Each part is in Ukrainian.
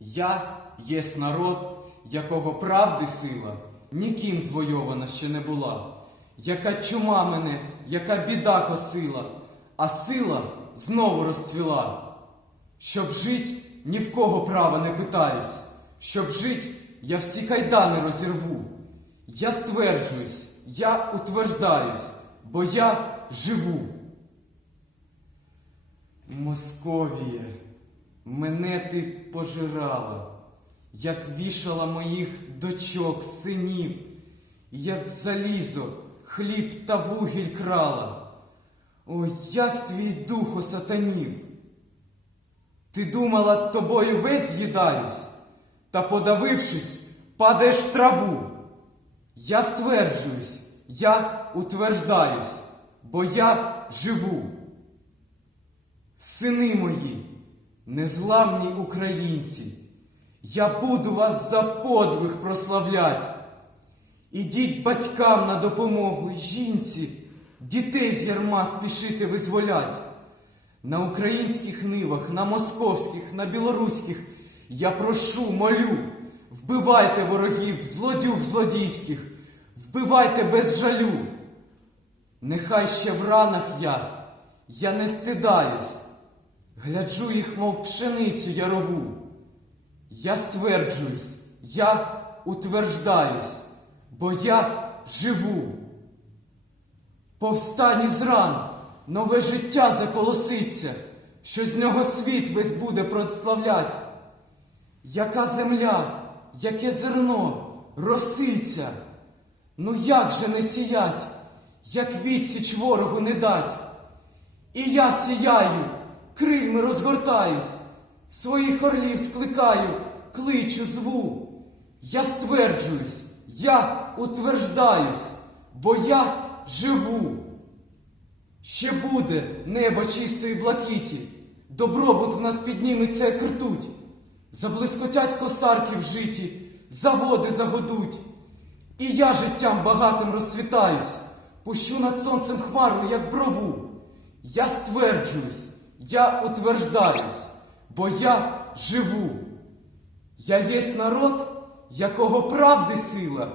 Я єсть народ, якого правди сила ніким звойована ще не була, яка чума мене, яка біда косила, а сила знову розцвіла. Щоб жить, ні в кого права не питаюсь, щоб жить, я всі кайдани розірву. Я стверджуюсь, я утверждаюсь, бо я живу. Московія, мене ти пожирала, як вішала моїх дочок, синів, як залізо, хліб та вугіль крала. Ой, як твій дух осатанів! Ти думала, тобою весь з'їдаюсь, та подавившись, падаєш в траву. Я стверджуюсь, я утверждаюсь, бо я живу. Сини мої, незламні українці, я буду вас за подвиг прославлять. Ідіть батькам на допомогу й жінці, дітей з ярма спішити визволять. На українських нивах, на московських, на білоруських я прошу, молю, вбивайте ворогів, злодюг злодійських, вбивайте без жалю. Нехай ще в ранах я, я не стидаюсь, гляджу їх, мов пшеницю ярову. Я стверджуюсь, я утверждаюсь, бо я живу. Повстань із ран, нове життя заколоситься, що з нього світ весь буде прославлять. Яка земля, яке зерно роситься, ну як же не сіять, як відсіч ворогу не дать. І я сіяю, крильми розгортаюсь, своїх орлів скликаю, кличу, зву. Я стверджуюсь, я утверждаюсь, бо я живу. Ще буде небо чистої блакиті, добробут в нас підніметься як ртуть. Заблискотять косарки в житі, заводи загодуть. І я життям багатим розцвітаюсь, пущу над сонцем хмару, як брову. Я стверджуюсь, я утверждаюсь, бо я живу. Я єсть народ, якого правди сила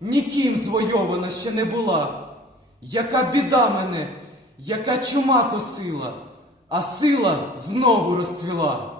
ніким звойована ще не була. Яка біда мене, яка чума косила, а сила знову розцвіла.